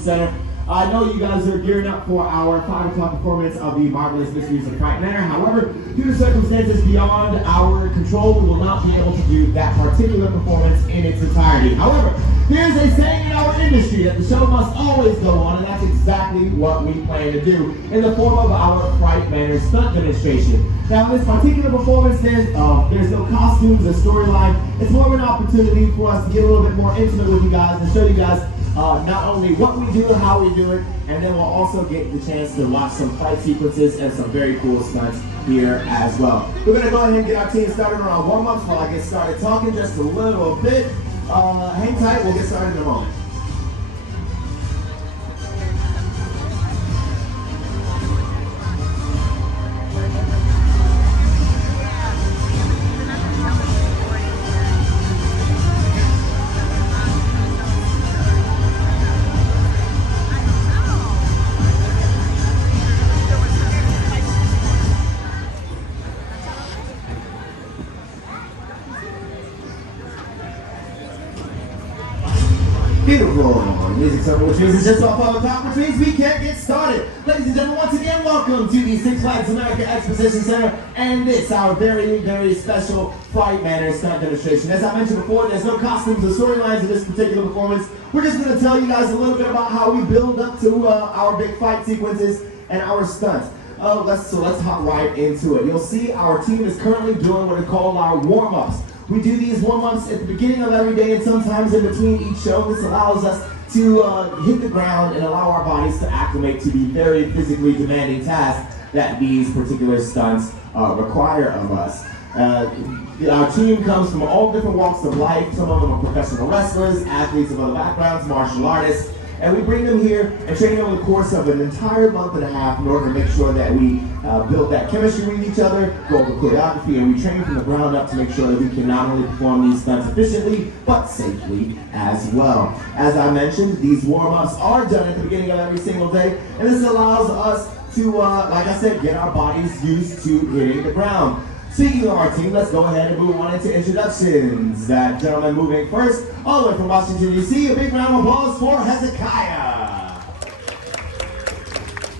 Center. I know you guys are gearing up for our 5 o'clock performance of the Marvelous Mysteries of Fright Manor. However, due to circumstances beyond our control, we will not be able to do that particular performance in its entirety. However, there's a saying in our industry that the show must always go on, and that's exactly what we plan to do in the form of our Fright Manor stunt demonstration. Now, in this particular performance, there's no costumes or storyline. It's more of an opportunity for us to get a little bit more intimate with you guys and show you guys not only what we do, how we do it, and then we'll also get the chance to watch some fight sequences and some very cool stunts here as well. We're going to go ahead and get our team started on our warm-ups while I get started talking just a little bit. Hang tight, we'll get started in a moment. Beautiful music circle, which means it's just off on the top, which means we can't get started. Ladies and gentlemen, once again, welcome to the Six Flags America Exposition Center and this, our very, very special Fright Manor stunt demonstration. As I mentioned before, there's no costumes or storylines in this particular performance. We're just going to tell you guys a little bit about how we build up to our big fight sequences and our stunts. Let's hop right into it. You'll see our team is currently doing what is called our warm-ups. We do these warm-ups at the beginning of every day and sometimes in between each show. This allows us to hit the ground and allow our bodies to acclimate to the very physically demanding tasks that these particular stunts require of us. Our team comes from all different walks of life. Some of them are professional wrestlers, athletes of other backgrounds, martial artists. And we bring them here and train them over the course of an entire month and a half in order to make sure that we build that chemistry with each other, go over choreography, and we train from the ground up to make sure that we can not only perform these stunts efficiently, but safely as well. As I mentioned, these warm-ups are done at the beginning of every single day, and this allows us to, like I said, get our bodies used to hitting the ground. Speaking of our team, let's go ahead and move on into introductions. That gentleman moving first, all the way from Washington, D.C., a big round of applause for Hezekiah.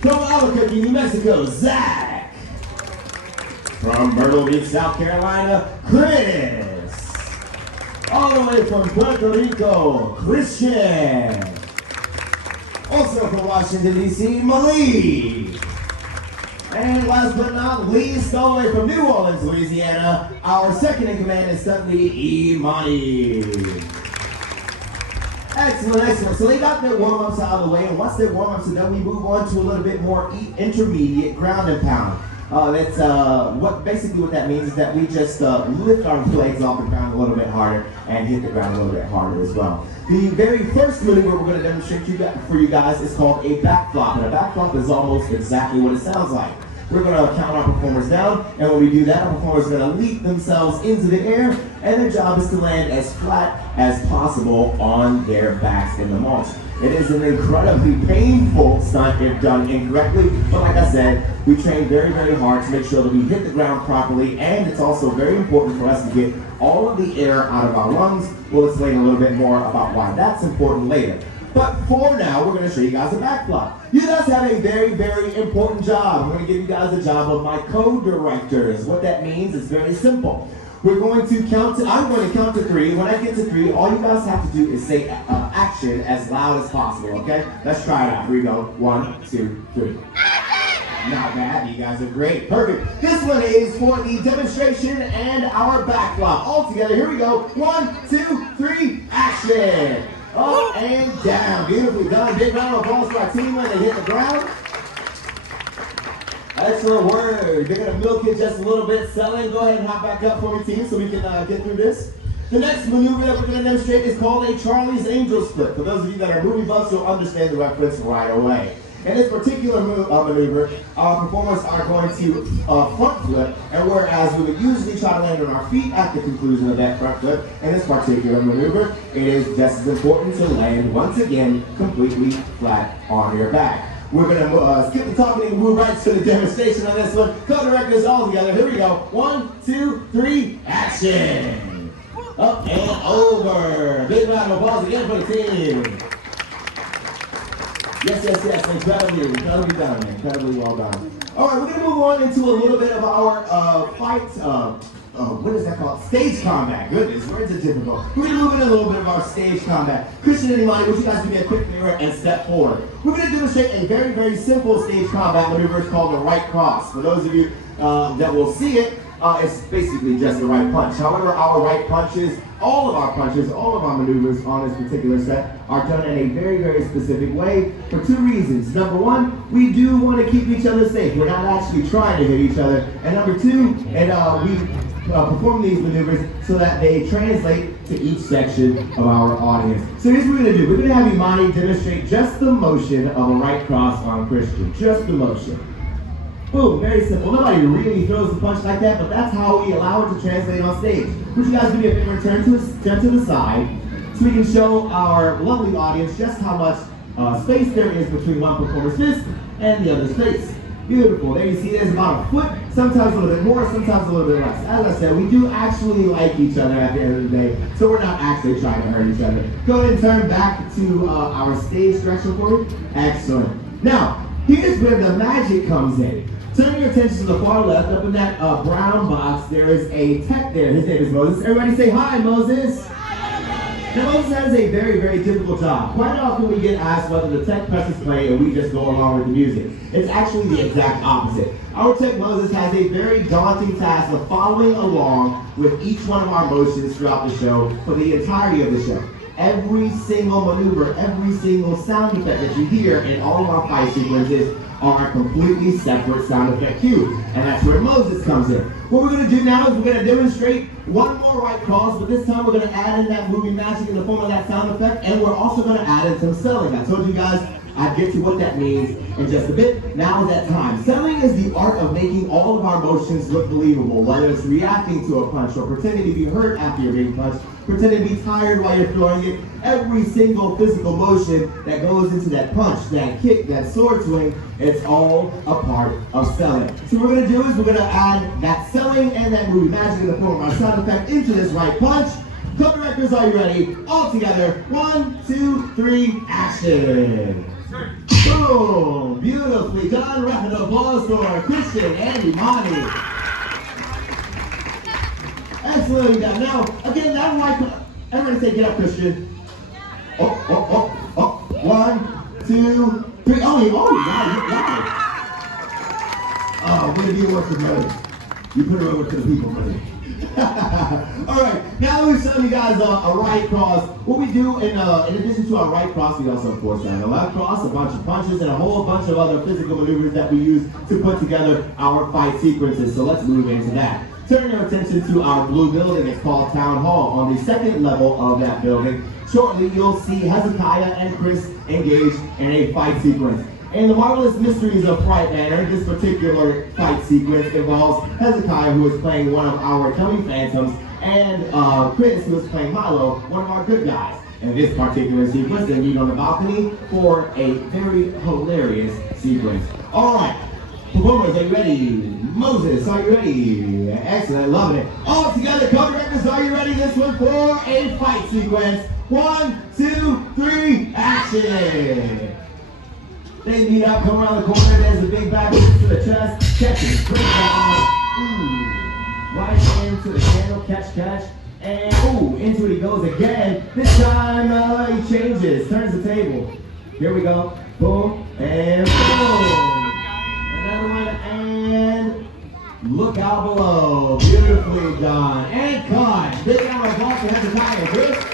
From Albuquerque, New Mexico, Zach. From Myrtle Beach, South Carolina, Chris. All the way from Puerto Rico, Christian. Also from Washington, D.C., Malik. And last but not least, all the way from New Orleans, Louisiana, our second in command is Stunt Lead Imani. Excellent, excellent. So they got their warm-ups out of the way, and once their warm-ups are done, we move on to a little bit more intermediate ground and pound. That's basically what that means is that we just lift our legs off the ground a little bit harder and hit the ground a little bit harder as well. The very first maneuver we're going to demonstrate for you guys is called a back flop, and a back flop is almost exactly what it sounds like. We're going to count our performers down, and when we do that, our performers are going to leap themselves into the air, and their job is to land as flat as possible on their backs in the mulch. It is an incredibly painful stunt if done incorrectly, but like I said, we train very, very hard to make sure that we hit the ground properly, and it's also very important for us to get all of the air out of our lungs. We'll explain a little bit more about why that's important later. But for now, we're going to show you guys a back flop. You guys have a very, very important job. I'm going to give you guys the job of my co-directors. What that means is very simple. We're going to I'm going to count to 3. When I get to 3, all you guys have to do is say action as loud as possible, okay? Let's try it out. Here we go. 1, 2, 3. Not bad. You guys are great. Perfect. This one is for the demonstration and our back flop. All together, here we go. 1, 2, 3, action. Up and down. Beautifully done. Big round of applause for our team when they hit the ground. Excellent work. They're going to milk it just a little bit. Selling, go ahead and hop back up for me, team, so we can get through this. The next maneuver that we're going to demonstrate is called a Charlie's Angel Split. For those of you that are movie buffs, you'll understand the reference right away. In this particular maneuver, our performers are going to front flip, and whereas we would usually try to land on our feet at the conclusion of that front flip, in this particular maneuver, it is just as important to land once again completely flat on your back. We're going to skip the talking and move right to the demonstration on this one. Co-directors all together. Here we go. 1, 2, 3, action. Up and over. Big round of applause again for the team. Yes. Incredibly done, man. Incredibly well done. All right, we're going to move on into a little bit of our fight, what is that called? Stage combat. Goodness, words are difficult. We're going to move into a little bit of our stage combat. Christian and Imani, would you guys do me a quick favor and step forward? We're going to demonstrate a very, very simple stage combat maneuver. It's called the right cross. For those of you that will see it, it's basically just the right punch. However, our right punches, all of our maneuvers on this particular set are done in a very, very specific way for two reasons. Number one, we do want to keep each other safe. We're not actually trying to hit each other. And number two, we perform these maneuvers so that they translate to each section of our audience. So here's what we're going to do. We're going to have Imani demonstrate just the motion of a right cross on Christian. Just the motion. Boom, very simple. Nobody really throws a punch like that, but that's how we allow it to translate on stage. Would you guys do me a favor, turn to the side, so we can show our lovely audience just how much space there is between one performer's fist and the other's face. Beautiful. There you see there's about a foot, sometimes a little bit more, sometimes a little bit less. As I said, we do actually like each other at the end of the day, so we're not actually trying to hurt each other. Go ahead and turn back to our stage direction for you. Excellent. Now, here's where the magic comes in. Turn your attention to the far left, up in that brown box, there is a tech there. His name is Moses. Everybody say hi, Moses. Now, Moses has a very, very difficult job. Quite often we get asked whether the tech presses play and we just go along with the music. It's actually the exact opposite. Our tech Moses has a very daunting task of following along with each one of our motions throughout the show for the entirety of the show. Every single maneuver, every single sound effect that you hear in all of our fight sequences are a completely separate sound effect cue. And that's where Moses comes in. What we're going to do now is we're going to demonstrate one more right cross, but this time we're going to add in that movie magic in the form of that sound effect, and we're also going to add in some selling. I told you guys I'd get to what that means in just a bit. Now is that time. Selling is the art of making all of our motions look believable, whether it's reacting to a punch or pretending to be hurt after you're being punched, pretending to be tired while you're throwing it. Every single physical motion that goes into that punch, that kick, that sword swing, it's all a part of selling. So what we're going to do is we're going to add that selling and that movie magic in the form of our sound effect into this right punch. Co-directors, are you ready? All together. 1, 2, 3, action. Boom! Beautifully done. Round of applause for Christian and Imani. Excellent done. Now, again, that right. Everybody say, get up, Christian. Oh. 1, 2, 3. Wow, you got it. Oh, way to be working, brother. You put it over to the people, brother. All right, now that we've shown you guys a right cross, what we do in addition to our right cross, we also of course have a left cross, a bunch of punches, and a whole bunch of other physical maneuvers that we use to put together our fight sequences. So let's move into that. Turn your attention to our blue building. It's called Town Hall. On the second level of that building, shortly you'll see Hezekiah and Chris engaged in a fight sequence. In the marvelous mysteries of Fright, Manor, this particular fight sequence involves Hezekiah, who is playing one of our dummy phantoms, and Chris, who is playing Milo, one of our good guys. In this particular sequence, they meet on the balcony for a very hilarious sequence. All right, performers, are you ready? Moses, are you ready? Excellent, loving it. All together, co-directors, are you ready? This one for a fight sequence. 1, 2, 3, action! They meet up, come around the corner, there's a big back to the chest, catch it, straight down, right into the candle, catch, and into it he goes again. This time he changes, turns the table. Here we go, boom, and boom. Another one, and look out below, beautifully done, and cut. Big round of applause for Hezekiah, Chris.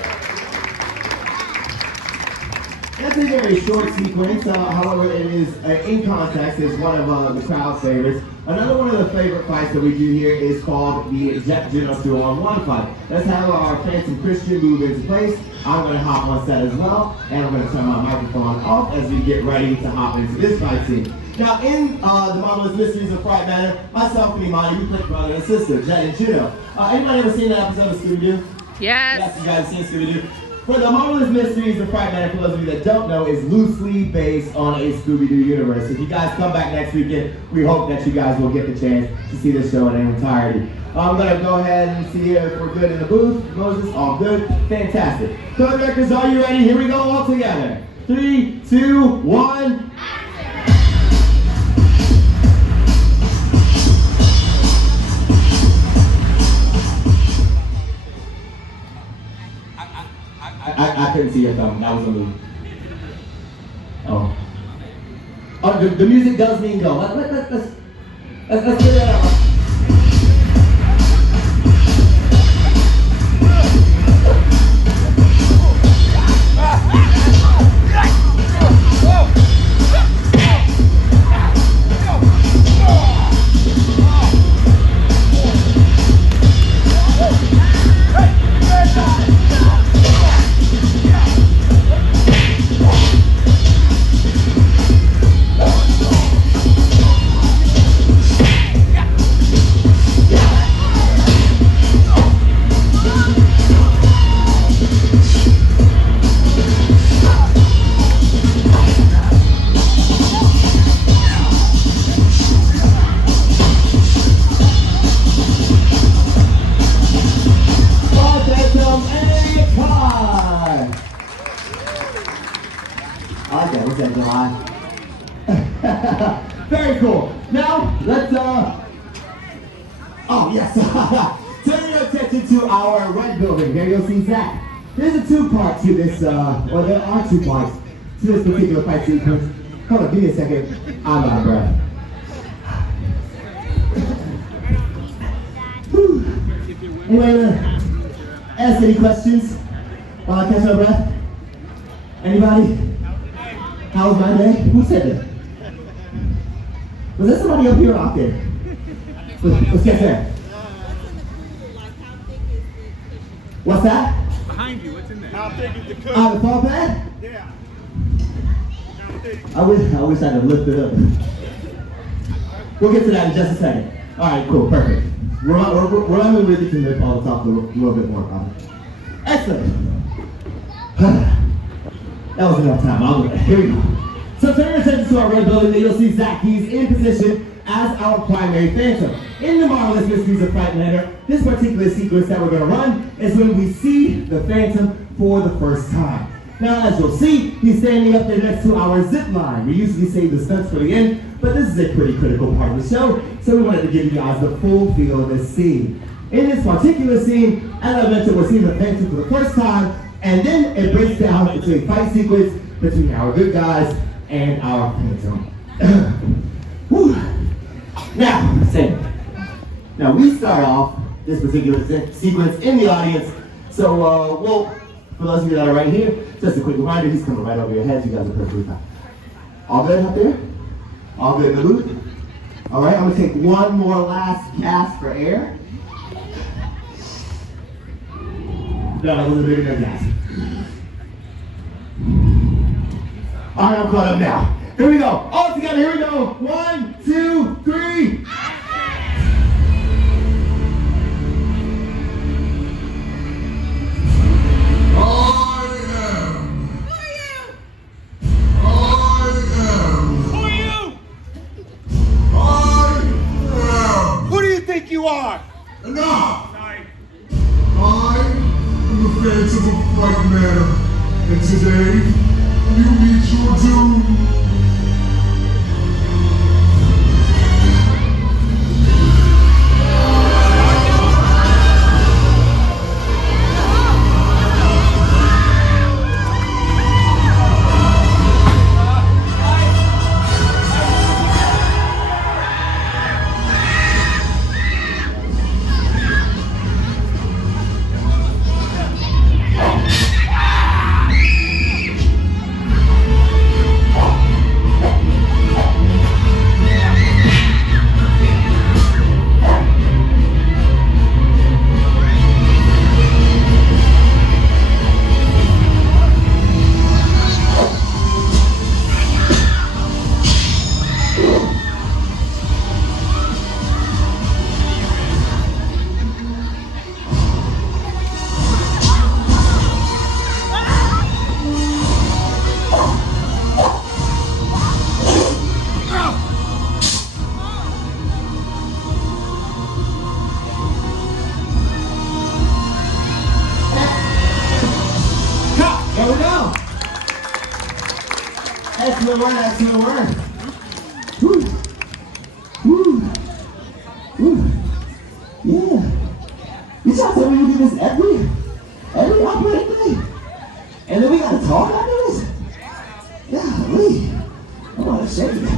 That's a very short sequence, however it is, in context, is one of the crowd's favorites. Another one of the favorite fights that we do here is called the Jet Juno 2-on-1 fight. Let's have our Phantom Christian move into place. I'm going to hop on set as well, and I'm going to turn my microphone off as we get ready to hop into this fight scene. Now, in the marvelous mysteries of Fright Manor, myself and Imani, we played brother and sister, Jet and Juno. Anybody ever seen that episode of Scooby-Doo? Yes. Yes, you guys have seen Scooby-Doo. For the marvelous mysteries of Fright Manor, for those of you that don't know, is loosely based on a Scooby-Doo universe. If you guys come back next weekend, we hope that you guys will get the chance to see this show in its entirety. I'm going to go ahead and see if we're good in the booth. Moses, all good. Fantastic. Co-directors, are you ready? Here we go all together. 3, 2, 1. I couldn't see your thumb. That was a move. Oh. Oh, the music does mean go. Let's get that out. Very cool. Now, let's, oh, yes. Turn your attention to our red building. There you'll see Zach. There's a two-part to this, or there are two parts to this particular fight sequence. Hold on, give me a second. I'm out of breath. Anyway, ask any questions while I catch my breath? Anybody? How was my day? Who said that? Was there somebody up here or out there? Let's get there. What's that? Behind you, what's in there? How thick is the cushion? The fall pad? Yeah. I wish I could lift it up. We'll get to that in just a second. All right, cool, perfect. We're on the way to make Paul talk a little bit more about it. Excellent. That was enough time. Here we go. So turn your attention to our red building, and you'll see Zach. He's in position as our primary phantom. In the Marvelous Mysteries of Fright Manor, this particular sequence that we're going to run is when we see the phantom for the first time. Now, as you'll see, he's standing up there next to our zip line. We usually save the stunts for the end, but this is a pretty critical part of the show, so we wanted to give you guys the full feel of this scene. In this particular scene, as I mentioned, we're seeing the phantom for the first time, and then it breaks down into a fight sequence between our good guys and our phantom. Now we start off this particular sequence in the audience. So for those of you that are right here, just a quick reminder, he's coming right over your heads. You guys are perfectly fine. All good up there? All good in the booth? All right, I'm gonna take one more last gasp for air. No, a little bit of gasp. All right, I'm caught up now. Here we go. All together, here we go. 1, 2, 3. You are! Enough! Sorry. I am the Phantom of Fright Manor, and today you meet your doom. excellent word, excellent word. Woo. Woo. Woo. Yeah. You trying to tell me we do this every operating day? And then we gotta talk after this? Golly. I'm on a shake.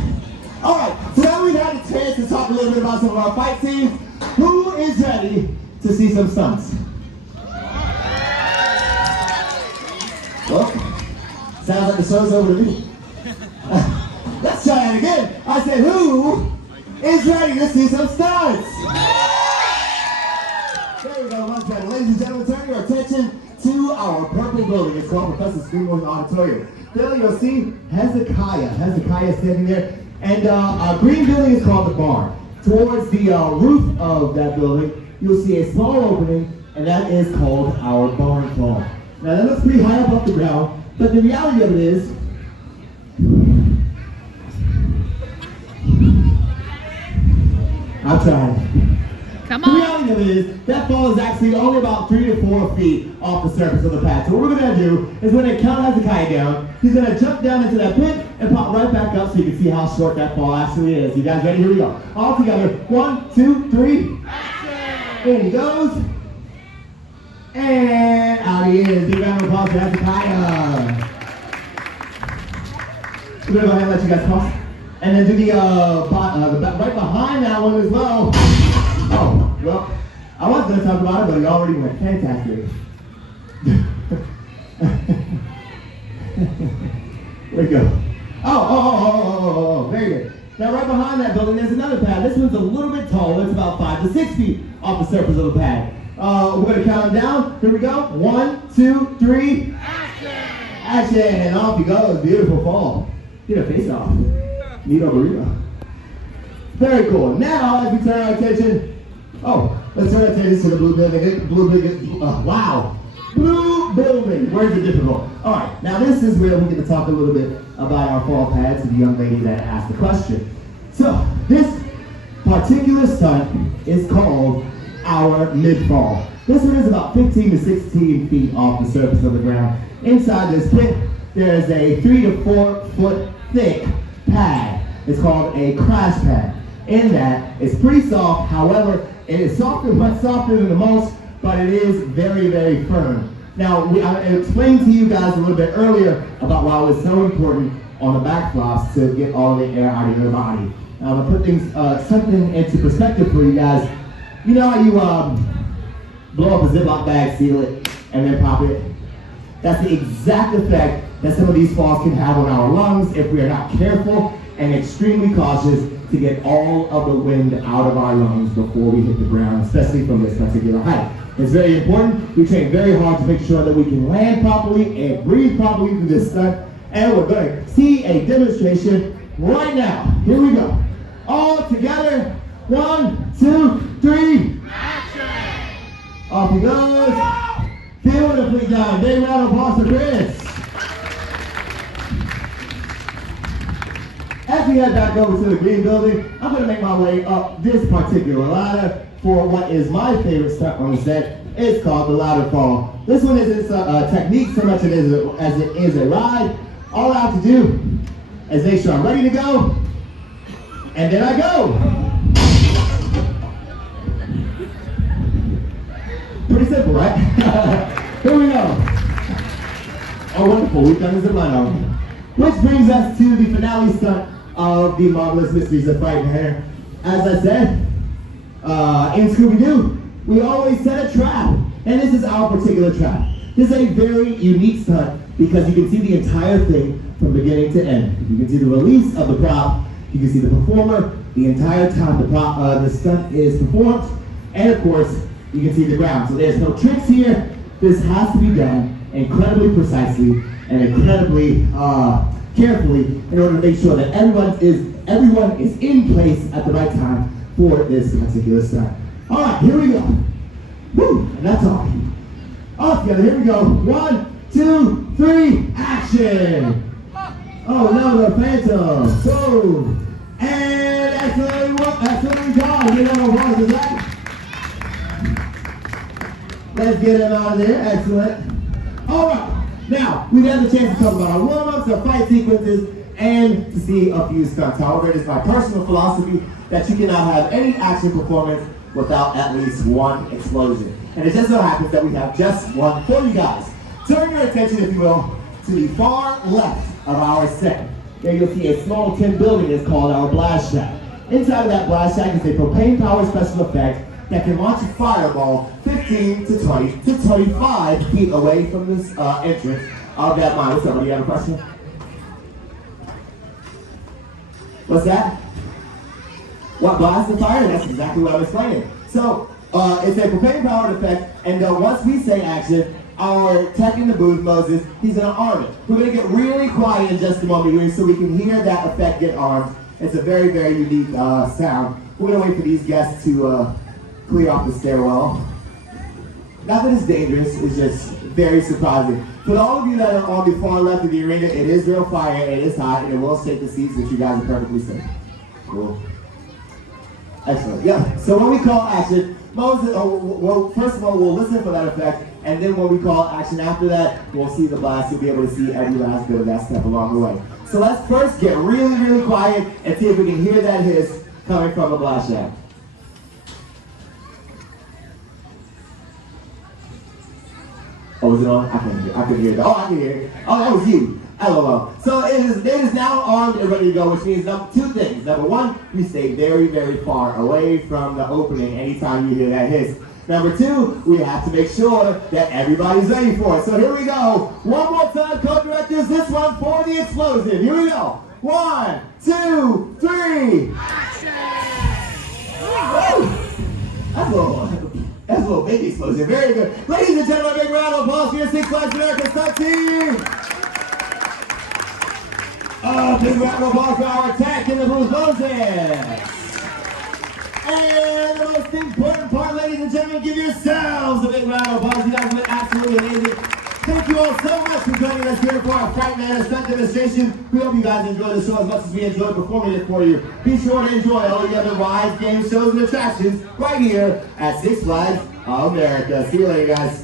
Alright, so now we've had a chance to talk a little bit about some of our fight teams. Who is ready to see some stunts? Well, sounds like the show's over to me. Let's try it again. I said, who is ready to see some stunts? There we go, much better. Ladies and gentlemen, turn your attention to our purple building. It's called Professor Screamer's Auditorium. There you'll see Hezekiah. Hezekiah standing there. And our green building is called the barn. Towards the roof of that building, you'll see a small opening, and that is called our barn fall. Now that looks pretty high up off the ground, but the reality of it is, I'm trying. Come The on. reality of it is, that fall is actually only about 3 to 4 feet off the surface of the pad. So what we're gonna do is when they count Hezekiah down, he's gonna jump down into that pit and pop right back up so you can see how short that fall actually is. You guys ready? Here we go. All together. 1, 2, 3. Action! In he goes. And out he is. Big round of applause for Hezekiah. We're gonna go ahead and let you guys cross. And then do the right behind that one as well. Oh, well, I was going to talk about it, but it already went. Fantastic. Where'd it go? Oh, very good. Now, right behind that building, there's another pad. This one's a little bit taller. It's about 5 to 6 feet off the surface of the pad. We're going to count them down. Here we go. 1, 2, 3. Action! Action! And off he goes. Beautiful fall. Get a face off. Neato burrito. Very cool. Now, as we turn our attention, let's turn our attention to the blue building. Blue building. Words are difficult. All right. Now, this is where we get to talk a little bit about our fall pad to the young lady that asked the question. So, this particular stunt is called our mid-fall. This one is about 15 to 16 feet off the surface of the ground. Inside this pit, there is a 3 to 4 foot thick pad. It's called a crash pad. In that, it's pretty soft. However, it is softer, much softer than the most, but it is very, very firm. Now, I explained to you guys a little bit earlier about why it was so important on the back flops to get all the air out of your body. Now, I'm gonna put things, something into perspective for you guys. You know how you blow up a Ziploc bag, seal it, and then pop it? That's the exact effect that some of these falls can have on our lungs if we are not careful and extremely cautious to get all of the wind out of our lungs before we hit the ground, especially from this particular height. It's very important. We train very hard to make sure that we can land properly and breathe properly through this stunt. And we're going to see a demonstration right now. Here we go. All together. 1, 2, 3. Action! Off he goes. Beautifully done. Big round of applause for Chris. As we head back over to the green building, I'm going to make my way up this particular ladder for what is my favorite stunt on the set. It's called the ladder fall. This one isn't a technique so much as it is a ride. All I have to do is make sure I'm ready to go, and then I go. Pretty simple, right? Here we go. Oh, wonderful. We've done this in Manor. Which brings us to the finale stunt of the Marvelous Mysteries of Fright, Manor. As I said, in Scooby-Doo, we always set a trap, and this is our particular trap. This is a very unique stunt because you can see the entire thing from beginning to end. You can see the release of the prop, you can see the performer, the entire time the stunt is performed, and of course, you can see the ground. So there's no tricks here. This has to be done incredibly precisely and incredibly carefully in order to make sure that everyone is in place at the right time for this particular stunt. All right, here we go. Woo, and that's all. All together, here we go. 1, 2, 3, action! Oh no, the Phantom. Boom. And excellently done. Get on the horses, right? Let's get him out of there. Excellent. All right. Now, we've had the chance to talk about our warm-ups, our fight sequences, and to see a few stunts. However, it is my personal philosophy that you cannot have any action performance without at least one explosion. And it just so happens that we have just one for you guys. Turn your attention, if you will, to the far left of our set. There you'll see a small tin building is called our blast shack. Inside of that blast shack is a propane-powered special effect that can launch a fireball 15 to 20 to 25 feet away from this entrance of that mine. What's up? Do you have a question? What's that? What blasts the fire? That's exactly what I'm explaining. So, it's a propane-powered effect, and once we say action, our tech in the booth, Moses, he's gonna arm it. We're gonna get really quiet in just a moment here so we can hear that effect get armed. It's a very, very unique sound. We're gonna wait for these guests to clear off the stairwell. Not that it's dangerous, it's just very surprising. For all of you that are on the far left of the arena, it is real fire, it is hot, and it will shake the seats, but you guys are perfectly safe. Cool. Excellent. Yeah. So when we call action, Moses, well, first of all, we'll listen for that effect, and then when we call action after that, we'll see the blast. You'll be able to see every last bit of that step along the way. So let's first get really, really quiet and see if we can hear that hiss coming from the blast shaft. Oh, is it on? I couldn't hear that. Oh, I can hear it. Oh, that was you. LOL. So it is now armed and ready to go, which means two things. Number one, you stay very, very far away from the opening anytime you hear that hiss. Number two, we have to make sure that everybody's ready for it. So here we go. One more time, co-directors, this one for the explosion. Here we go. 1, 2, 3. Action! That's a little baby explosion. Very good. Ladies and gentlemen, big round of applause for your Six Flags America Stunt Team. Big round of applause for our attack in the booth, Moses. And the most important part, ladies and gentlemen, give yourselves a big round of applause. You guys have been absolutely amazing. Thank you all so much for joining us here for our Fright Manor stunt demonstration. We hope you guys enjoy the show as much as we enjoy performing it for you. Be sure to enjoy all the other rides, games, shows, and attractions right here at Six Flags America. See you later, guys.